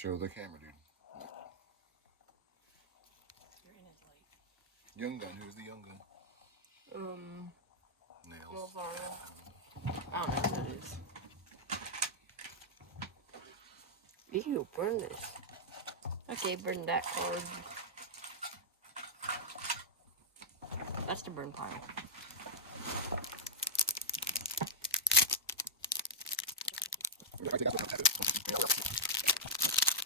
Show the camera, dude. You're in his light. Young gun. Who's the young gun? Nails. Malvaro. I don't know who that is. Ew, burn this. Okay, burn that card. That's the burn pile.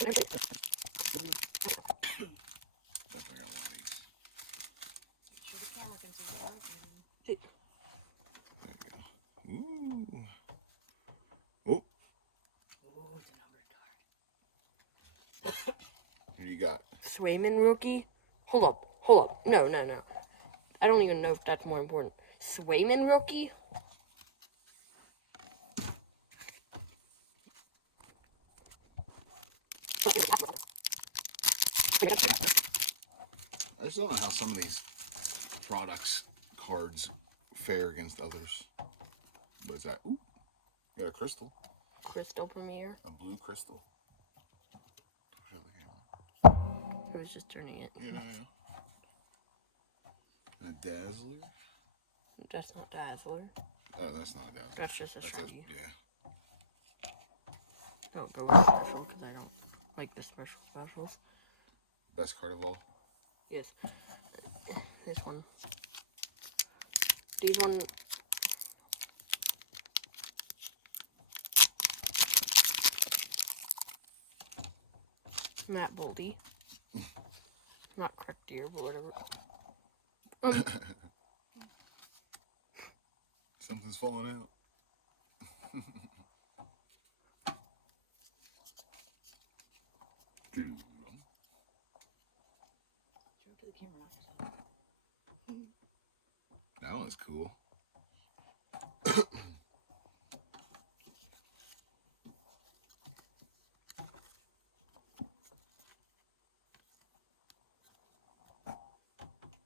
I think that's what Sure the camera can see what I'm Ooh. Oh. Ooh, it's a numbered card. Who you got? Swayman rookie? Hold up. No. I don't even know if that's more important. Swayman rookie? I just don't know how some of these products cards fare against others. What is that? Ooh, got a crystal. Crystal Premiere. A blue crystal. I was just turning it. Yeah. And a Dazzler. That's not Dazzler. Oh, that's not a Dazzler. That's just a Shreddy. Yeah. Don't go with special because I don't like the specials. Best card of all. Yes. This one. These one. Matt Boldy. Not correct year, but whatever. Something's falling out. That one's cool.